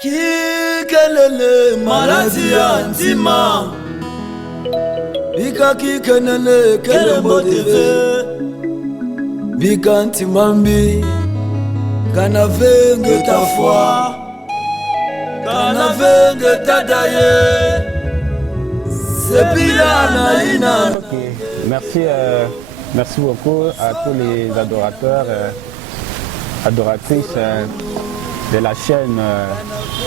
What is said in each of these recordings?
Kikelele maladie antima Bika kikenele kelembo teve Bika antimambi Kana venge ta foi Kana venge ta daye Sepila naina. Merci beaucoup à tous les adorateurs, adoratrices de la chaîne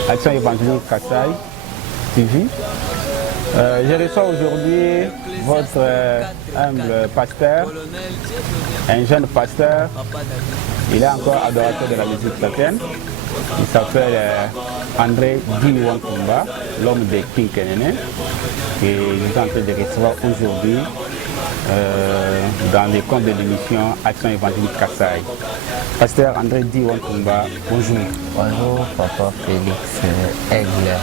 Action Évangélique Kassai TV. Je reçois aujourd'hui votre humble pasteur, un jeune pasteur. Il est encore adorateur de la musique chrétienne. Il s'appelle André Diwankumba, l'homme de Kinkenene. Et nous sommes en train de recevoir aujourd'hui dans les comptes de l'émission Action Évangélique Kassai. Pasteur André Diwankumba, bonjour. Bonjour, Papa Félix Aigle.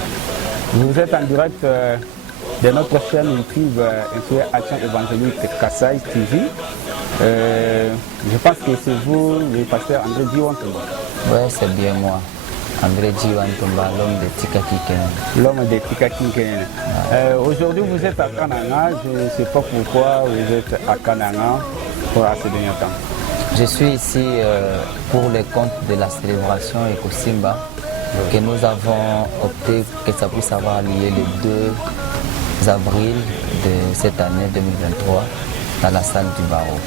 Vous êtes en direct de notre chaîne YouTube Action Évangélique Kassai TV. Je pense que c'est vous, le pasteur André Diwankumba. Oui, c'est bien moi. André Diwankumba, l'homme de Tikakikene. L'homme de Tikakikene. Aujourd'hui, vous êtes à Kananga. Je ne sais pas pourquoi vous êtes à Kananga pour assez dernier temps. Je suis ici pour le compte de la célébration Ekosimba que nous avons opté que ça puisse avoir lieu le 2 avril de cette année 2023 dans la salle du barreau.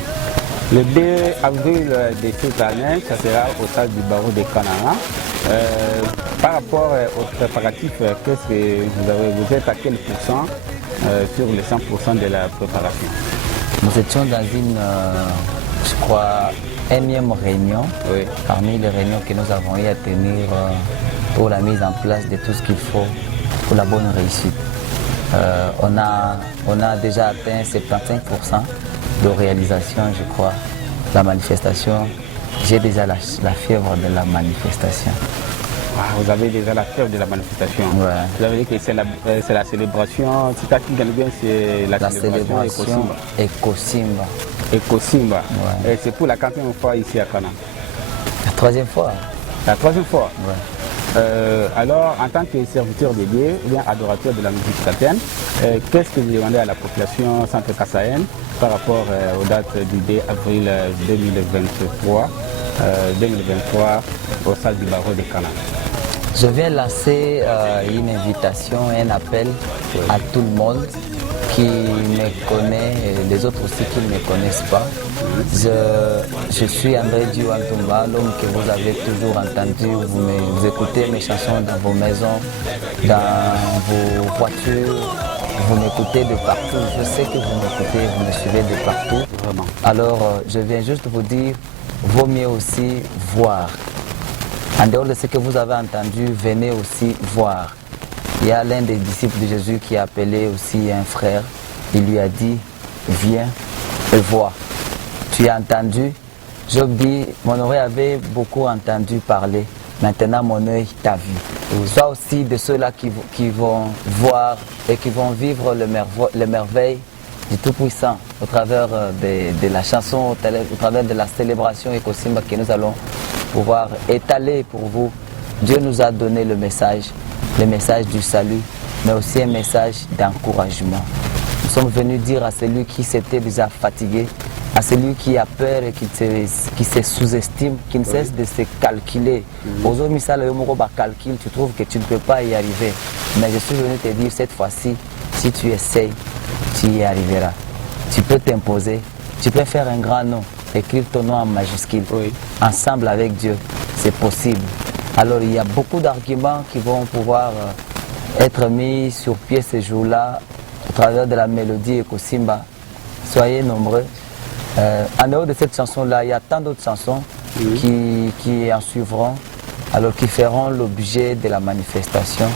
Le 2 avril de cette année, ça sera au salle du barreau de Kananga. Par rapport aux préparatifs, qu'est-ce que vous êtes à quel pourcent sur les 100% de la préparation? Nous étions dans une, je crois, énième réunion, oui, parmi les réunions que nous avons eu à tenir pour la mise en place de tout ce qu'il faut pour la bonne réussite. On a déjà atteint 75% de réalisation, je crois, la manifestation. J'ai déjà la fièvre de la manifestation. Ah, vous avez déjà la fièvre de la manifestation. Ouais. Vous avez dit que c'est la célébration, c'est la célébration Ekosimba. Ekosimba. Ouais. Et c'est pour la 4e fois ici à Kananga. La 3e fois. La 3e fois. Ouais. Alors, en tant que serviteur de Dieu, ou bien adorateur de la musique chrétienne, qu'est-ce que vous demandez à la population centre-kassaïenne par rapport aux dates du 2 avril 2023 au salle du barreau de Kananga? Je viens lancer une invitation, un appel à tout le monde qui me connaît et les autres aussi qui ne me connaissent pas. Je suis André Diwankumba, l'homme que vous avez toujours entendu. Vous écoutez mes chansons dans vos maisons, dans vos voitures. Vous m'écoutez de partout. Je sais que vous m'écoutez, vous me suivez de partout. Vraiment. Alors, je viens juste vous dire, vaut mieux aussi voir. En dehors de ce que vous avez entendu, venez aussi voir. Il y a l'un des disciples de Jésus qui a appelé aussi un frère. Il lui a dit, viens et vois. Tu as entendu? Job dit, mon oreille avait beaucoup entendu parler. Maintenant, mon œil t'a vu. Sois aussi de ceux-là qui vont voir et qui vont vivre les merveilles du Tout-Puissant au travers de la chanson, au travers de la célébration Ekosimba que nous allons pouvoir étaler pour vous. Dieu nous a donné le message du salut, mais aussi un message d'encouragement. Nous sommes venus dire à celui qui s'était déjà fatigué, à celui qui a peur et qui se sous-estime, qui ne cesse de se calculer. Aujourd'hui, tu trouves que tu ne peux pas y arriver. Mais je suis venu te dire cette fois-ci, si tu essayes, tu y arriveras. Tu peux t'imposer, tu peux faire un grand nom, écrire ton nom en majuscule. Oui. Ensemble avec Dieu, c'est possible. Alors il y a beaucoup d'arguments qui vont pouvoir être mis sur pied ce jour-là au travers de la mélodie Ekosimba. Soyez nombreux. En dehors de cette chanson-là, il y a tant d'autres chansons qui en suivront, alors qui feront l'objet de la manifestation.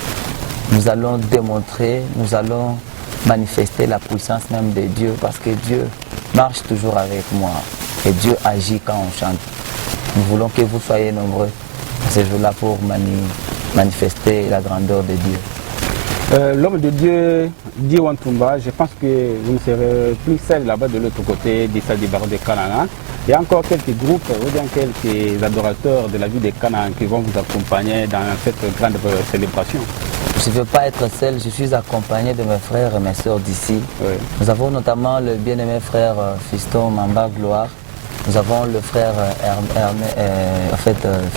Nous allons démontrer, nous allons manifester la puissance même de Dieu, parce que Dieu marche toujours avec moi et Dieu agit quand on chante. Nous voulons que vous soyez nombreux à ce jour-là pour manifester la grandeur de Dieu. L'homme de Dieu, Diwankumba, je pense que vous ne serez plus seul là-bas de l'autre côté du salle du barreau de Kananga. il y a encore quelques groupes ou bien quelques adorateurs de la vie de Canaan qui vont vous accompagner dans cette grande célébration. Je ne veux pas être seul, je suis accompagné de mes frères et mes sœurs d'ici. Oui. Nous avons notamment le bien-aimé frère Fiston Mamba Gloire. Nous avons le frère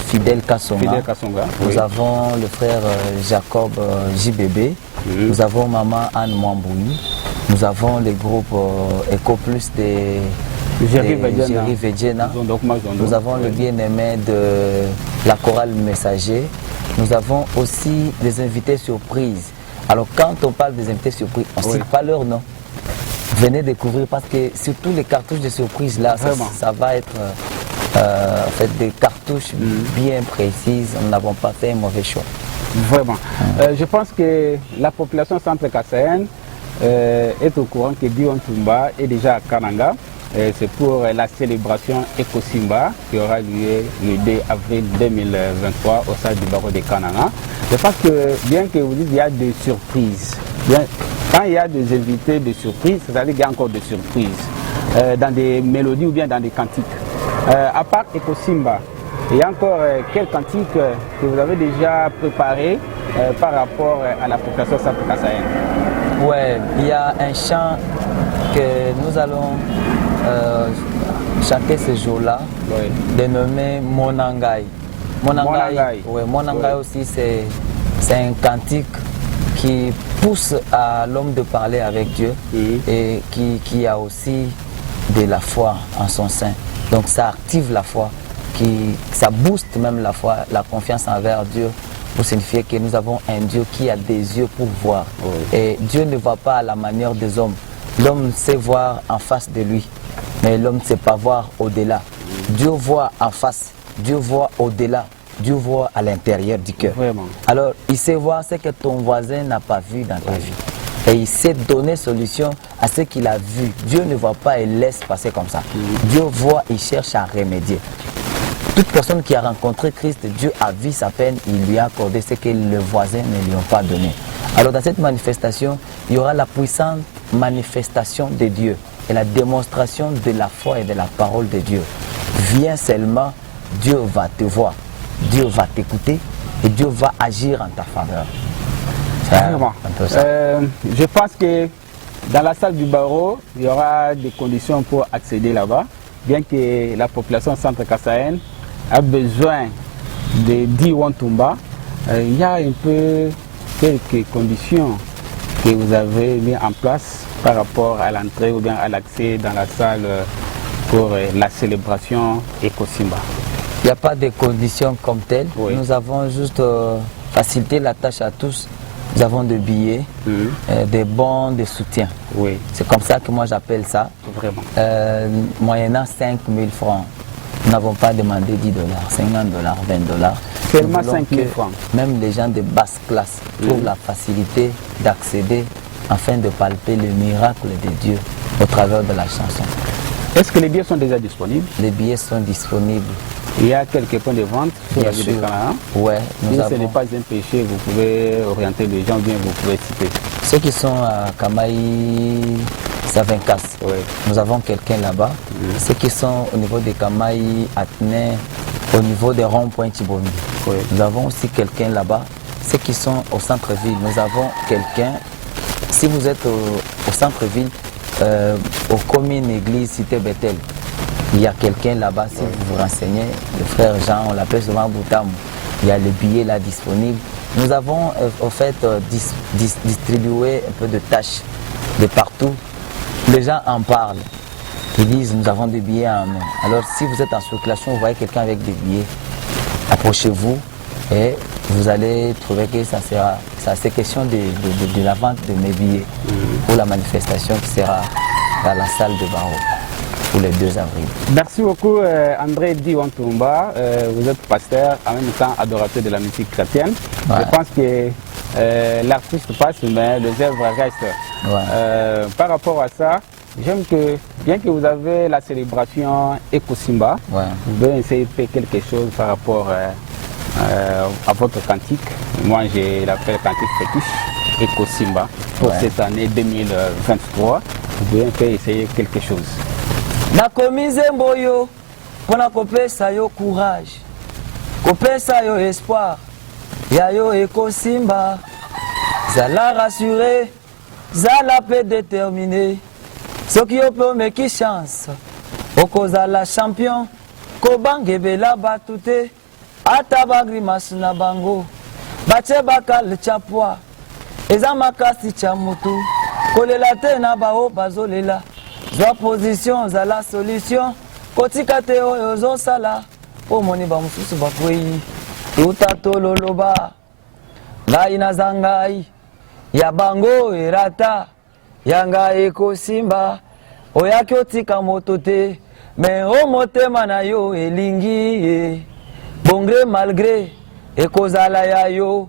Fidèle Kassonga. Fidèle Kassonga, Nous oui. avons le frère Jacob JBB. Nous avons maman Anne Mwamboui. Nous avons le groupe Eco Plus de Jerry Vedjena. Zondo. Nous avons le bien-aimé de la chorale Messager. Nous avons aussi des invités surprises. Alors quand on parle des invités surprises, on ne cite pas leur nom. Venez découvrir parce que surtout les cartouches de surprise là, ça va être en fait des cartouches bien précises. Nous n'avons pas fait un mauvais choix. Vraiment. Je pense que la population centre-kassaïenne est au courant que Dion Tumba est déjà à Kananga. C'est pour la célébration Ekosimba qui aura lieu le 2 avril 2023 au sein du barreau de Kananga. Je pense que bien que vous dites qu'il y a des surprises, quand il y a des invités de surprise, c'est-à-dire qu'il y a encore des surprises dans des mélodies ou bien dans des cantiques. À part Ekosimba, il y a encore quel cantique que vous avez déjà préparé par rapport à la population centre-kassaïenne? Ouais, il y a un chant que nous allons chanter ce jour-là, dénommé Monangai. Monangai aussi, c'est un cantique qui pousse à l'homme de parler avec Dieu et qui a aussi de la foi en son sein. Donc ça active la foi, ça booste même la foi, la confiance envers Dieu, pour signifier que nous avons un Dieu qui a des yeux pour voir. Et Dieu ne voit pas à la manière des hommes. L'homme sait voir en face de lui, mais l'homme ne sait pas voir au-delà. Dieu voit en face, Dieu voit au-delà, Dieu voit à l'intérieur du cœur. Alors, il sait voir ce que ton voisin n'a pas vu dans ta vie. Et il sait donner solution à ce qu'il a vu. Dieu ne voit pas et laisse passer comme ça. Dieu voit et cherche à remédier. Toute personne qui a rencontré Christ, Dieu a vu sa peine, il lui a accordé ce que les voisins ne lui ont pas donné. Alors dans cette manifestation, il y aura la puissante manifestation de Dieu et la démonstration de la foi et de la parole de Dieu. Viens seulement, Dieu va te voir, Dieu va t'écouter et Dieu va agir en ta faveur. Je pense que dans la salle du barreau, il y aura des conditions pour accéder là-bas, bien que la population centre-kassaïenne a besoin de Dion Tumba. Il y a un peu quelques conditions que vous avez mis en place par rapport à l'entrée ou bien à l'accès dans la salle pour la célébration Ekosimba. Il n'y a pas de conditions comme telles. Nous avons juste facilité la tâche à tous. Nous avons des billets, des bons de soutien. C'est comme ça que moi j'appelle ça. Vraiment. Moyennant 5 000 francs. Nous n'avons pas demandé 10 $, 50 $, 20 $. Seulement 5 000 francs. Même les gens de basse classe trouvent la facilité d'accéder afin de palper le miracle de Dieu au travers de la chanson. Est-ce que les billets sont déjà disponibles? Les billets sont disponibles. Il y a quelques points de vente sur la ville de Canaan. Si ce n'est pas un péché, vous pouvez orienter les gens, bien vous pouvez citer. Ceux qui sont à Kamaï Savinkas, nous avons quelqu'un là-bas. Ceux qui sont au niveau de Kamaï Atene, au niveau des ronds-points Tibondi, nous avons aussi quelqu'un là-bas. Ceux qui sont au centre-ville, nous avons quelqu'un. Si vous êtes au centre-ville, aux communes, églises, cité Bethel, il y a quelqu'un là-bas, si vous vous renseignez, le frère Jean, on l'appelle souvent Boutam, il y a les billets là disponibles. Nous avons au fait distribué un peu de tâches de partout. Les gens en parlent, ils disent nous avons des billets en main. Alors si vous êtes en circulation, vous voyez quelqu'un avec des billets, approchez-vous et vous allez trouver que c'est question de la vente de mes billets pour la manifestation qui sera dans la salle de barreau pour le 2 avril. Merci beaucoup André Dion Tumba, vous êtes pasteur, en même temps adorateur de la musique chrétienne. Je pense que l'artiste passe mais les œuvres restent. Par rapport à ça, j'aime que, bien que vous avez la célébration Ekosimba, vous pouvez essayer de faire quelque chose par rapport à votre cantique. Moi j'ai l'appel cantique fétiche Ekosimba pour cette année 2023. Vous pouvez essayer quelque chose. Nakomize mboyo pona kopesa yo courage, kopesa yo espoir, ya yo ekosimba, zala rassuré, zala pe déterminé, soki yo pe omeki chance, okozala champion, kobangebela batu te, ata bagrimace na bango, batie bakale tya poa, eza makasi tya mutu, kolela te na bao bazolela, zwa position zala solution, kotika te oyo ozosala, po moni bamosusu bakwei, tuta tololoba, ngai naza ngai, ya bango erata, ya ngai ekosimba, oyaki otika moto te, me o motema na yo elingi, bongre malgré, ekozala ya yo,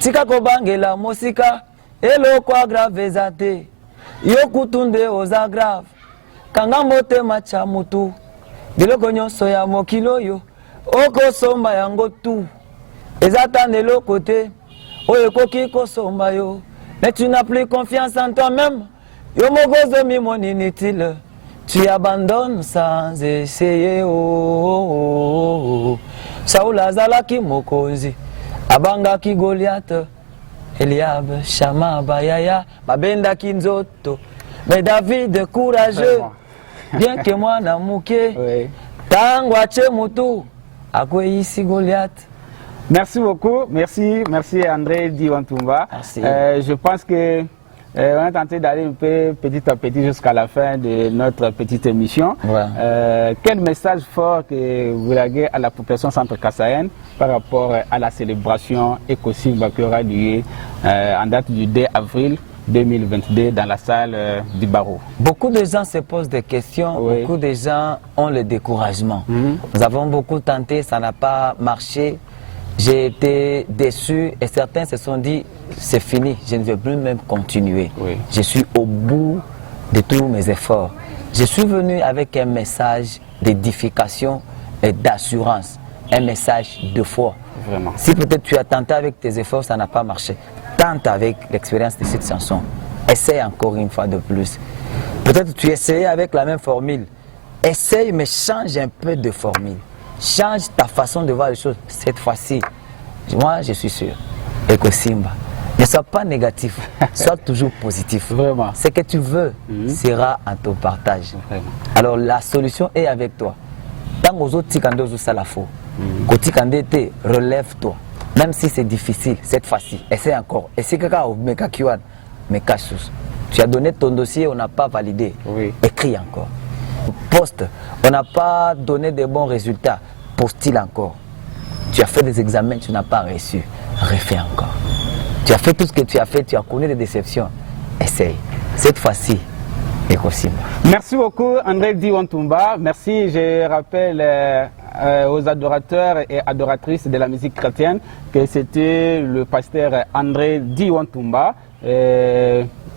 tika kobangela mosika, eloko agrave eza te, yo kutunde oza grave, kanga motema tya mutu, biloko nyonso ya mokili oyo, okosomba yango tu, eza tana eloko te, oyo ekoki kosomba yo, mais tu n'as plus confiance en toi-même, yo mokozomi mon inutile, tu abandonnes sans essayer. Saoul azalaki mokonzi, abangaki Goliath, Eliab, Shama, Bayaya, babendaki nzoto, mais David courageux, bien que moi na muke, tango ache mutu, akweyisi Goliath. Merci beaucoup, merci André Di Wantumba. Je pense que on est tenté d'aller un peu petit à petit jusqu'à la fin de notre petite émission. Ouais. Quel message fort que vous laguez à la population centre-kassaïenne par rapport à la célébration Ekosimba qui aura lieu en date du 2 avril 2022 dans la salle du barreau? Beaucoup de gens se posent des questions, oui. Beaucoup de gens ont le découragement. Nous avons beaucoup tenté, ça n'a pas marché. J'ai été déçu et certains se sont dit c'est fini, je ne vais plus même continuer. Oui. Je suis au bout de tous mes efforts. Je suis venu avec un message d'édification et d'assurance, un message de foi. Vraiment. Si peut-être tu as tenté avec tes efforts, ça n'a pas marché, tente avec l'expérience de cette chanson. Essaye encore une fois de plus. Peut-être tu essayais avec la même formule. Essaye mais change un peu de formule. Change ta façon de voir les choses. Cette fois-ci, moi je suis sûr, Ekosimba, ne sois pas négatif, sois toujours positif. Vraiment. Ce que tu veux sera en ton partage. Vraiment. Alors la solution est avec toi. Tant aux autres tikande salafo, kotikande te, relève-toi. Même si c'est difficile, cette fois-ci, essaie encore. Essaie tu as donné ton dossier, on n'a pas validé. Oui. Écris encore. Poste, on n'a pas donné de bons résultats, postule encore. Tu as fait des examens, tu n'as pas reçu, refais encore. Tu as fait tout ce que tu as fait, tu as connu des déceptions, essaye. Cette fois-ci, Ekosimba. Merci beaucoup André Di Wantumba. Merci, je rappelle aux adorateurs et adoratrices de la musique chrétienne que c'était le pasteur André Di Wantumba,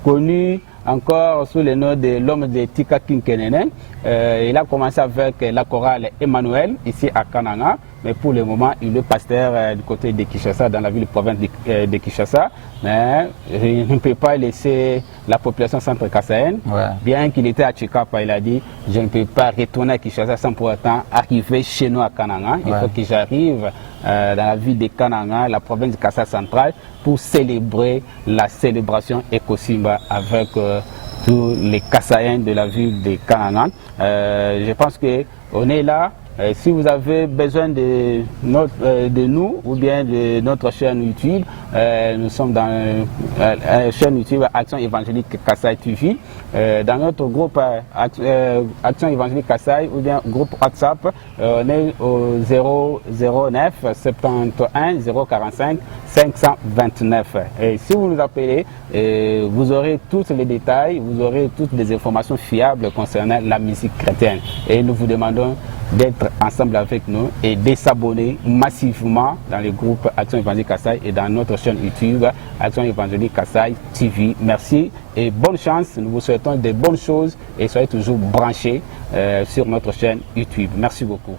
connu encore sous le nom de l'homme de Tika Kinkenenen. Il a commencé avec la chorale Emmanuel ici à Kananga, mais pour le moment il est pasteur du côté de Kinshasa, dans la ville province de Kinshasa. Mais je ne peux pas laisser la population centre-kassaïenne, bien qu'il était à Chikapa, il a dit je ne peux pas retourner à Kinshasa sans pour autant arriver chez nous à Kananga. Il faut que j'arrive dans la ville de Kananga, la province de Kassa centrale, pour célébrer la célébration Ekosimba avec tous les Kassaïens de la ville de Kananga. Je pense qu'on est là. Si vous avez besoin de nous ou bien de notre chaîne YouTube, nous sommes dans la chaîne YouTube Action Évangélique Kassai TV. Dans notre groupe Action Évangélique Kassai ou bien groupe WhatsApp, on est au 009 71 045 529. Et si vous nous appelez, vous aurez tous les détails, vous aurez toutes les informations fiables concernant la musique chrétienne. Et nous vous demandons d'être ensemble avec nous et de s'abonner massivement dans le groupe Action Évangélique Kassai et dans notre chaîne YouTube Action Évangélique Kassai TV. Merci et bonne chance. Nous vous souhaitons de bonnes choses et soyez toujours branchés sur notre chaîne YouTube. Merci beaucoup.